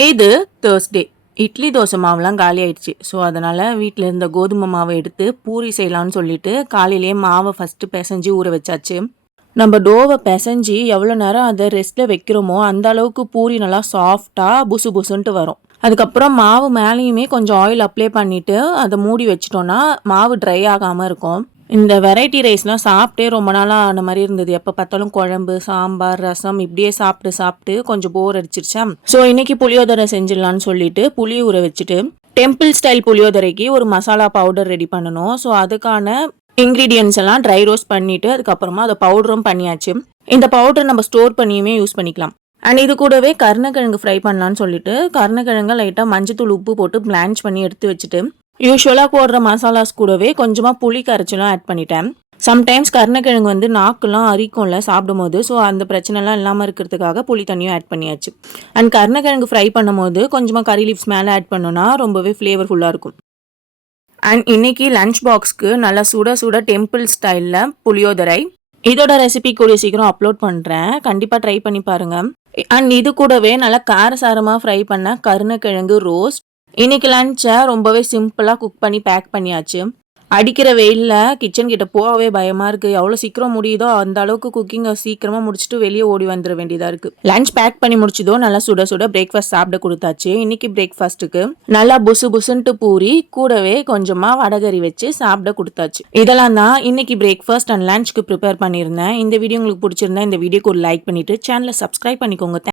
இது தேர்ஸ்டே. இட்லி தோசை மாவுலாம் காலி ஆயிடுச்சு. ஸோ, அதனால வீட்ல இருந்த கோதுமை மாவ எடுத்து பூரி செய்யலான்னு சொல்லிட்டு, காலையிலேயே மாவ ஃபர்ஸ்ட்டு பெசஞ்சு ஊற வச்சாச்சு. நம்ம டோவ பெசஞ்சு எவ்வளோ நேரம் அத ரெஸ்ட்ல வைக்கிறோமோ, அந்த அளவுக்கு பூரி நல்லா சாஃப்ட்டா புசு புசுன்ட்டு வரும். அதுக்கப்புறம் மாவு மேலேயுமே கொஞ்சம் ஆயில் அப்ளை பண்ணிட்டு, அத மூடி வச்சுட்டோம்னா, மாவு ட்ரை ஆகாம இருக்கும். இந்த வெரைட்டி ரைஸ்லாம் சாப்பிட்டே ரொம்ப நாளா ஆன மாரி இருந்தது. எப்ப பார்த்தாலும் குழம்பு, சாம்பார், ரசம் இப்படியே சாப்பிட்டு சாப்பிட்டு கொஞ்சம் போர் அடிச்சிருச்சா. ஸோ இன்னைக்கு புளியோதரை செஞ்சிடலான்னு சொல்லிட்டு புளி ஊற வச்சுட்டு, டெம்பிள் ஸ்டைல் புளியோதரைக்கு ஒரு மசாலா பவுடர் ரெடி பண்ணணும். ஸோ அதுக்கான இன்கிரீடியன்ஸ் எல்லாம் ட்ரை ரோஸ்ட் பண்ணிட்டு, அதுக்கப்புறமா அதை பவுடரும் பண்ணியாச்சு. இந்த பவுடர் நம்ம ஸ்டோர் பண்ணியுமே யூஸ் பண்ணிக்கலாம். அண்ட் இது கூடவே கருணக்கிழங்கு ஃப்ரை பண்ணலான்னு சொல்லிட்டு, கருணக்கிழங்க லைட்டாக மஞ்சத்தூள் உப்பு போட்டு பிளான்ச் பண்ணி எடுத்து வச்சுட்டு, யூசுவலாக போடுற மசாலாஸ் கூடவே கொஞ்சமாக புளி கரைச்சலும் ஆட் பண்ணிட்டேன். சம்டைம்ஸ் கருணக்கிழங்கு வந்து நாக்குலாம் அரிக்கும்ல சாப்பிடும்போது. ஸோ அந்த பிரச்சனைலாம் இல்லாமல் இருக்கிறதுக்காக புளி தண்ணியும் ஆட் பண்ணியாச்சு. அண்ட் கருணக்கிழங்கு ஃப்ரை பண்ணும்போது கொஞ்சமாக கறி லீவ்ஸ் மேலே ஆட் பண்ணோன்னா ரொம்பவே ஃப்ளேவர்ஃபுல்லாக இருக்கும். அண்ட் இன்னைக்கு லஞ்ச் பாக்ஸ்க்கு நல்லா சுட சுட டெம்பிள் ஸ்டைலில் புளியோதரை. இதோட ரெசிபி கூடிய சீக்கிரம் அப்லோட் பண்ணுறேன். கண்டிப்பாக ட்ரை பண்ணி பாருங்கள். அண்ட் இது கூடவே நல்லா காரசாரமாக ஃப்ரை பண்ண கருணக்கிழங்கு ரோஸ்ட். இன்னைக்கு லஞ்சை ரொம்பவே சிம்பிளாக குக் பண்ணி பேக் பண்ணியாச்சு. அடிக்கிற வெயிலில் கிச்சன் கிட்ட போகவே பயமாக இருக்குது. எவ்வளோ சீக்கிரம் முடியுதோ அந்த அளவுக்கு குக்கிங்கை சீக்கிரமாக முடிச்சுட்டு வெளியே ஓடி வந்துட வேண்டியதாக இருக்குது. லஞ்ச் பேக் பண்ணி முடிச்சதோ நல்லா சுட சுட பிரேக்ஃபாஸ்ட் சாப்பிட கொடுத்தாச்சு. இன்னைக்கு பிரேக்ஃபாஸ்ட்டுக்கு நல்லா புசு புசுன்ட்டு பூரி கூடவே கொஞ்சமாக வடகறி வச்சு சாப்பிட கொடுத்தாச்சு. இதெல்லாம் தான் இன்னைக்கு பிரேக்ஃபாஸ்ட் அண்ட் லஞ்சுக்கு ப்ரிப்பேர் பண்ணியிருந்தேன். இந்த வீடியோ உங்களுக்கு பிடிச்சிருந்தா இந்த வீடியோக்கு ஒரு லைக் பண்ணிவிட்டு சேனலை சப்ஸ்கிரைப் பண்ணிக்கோங்க.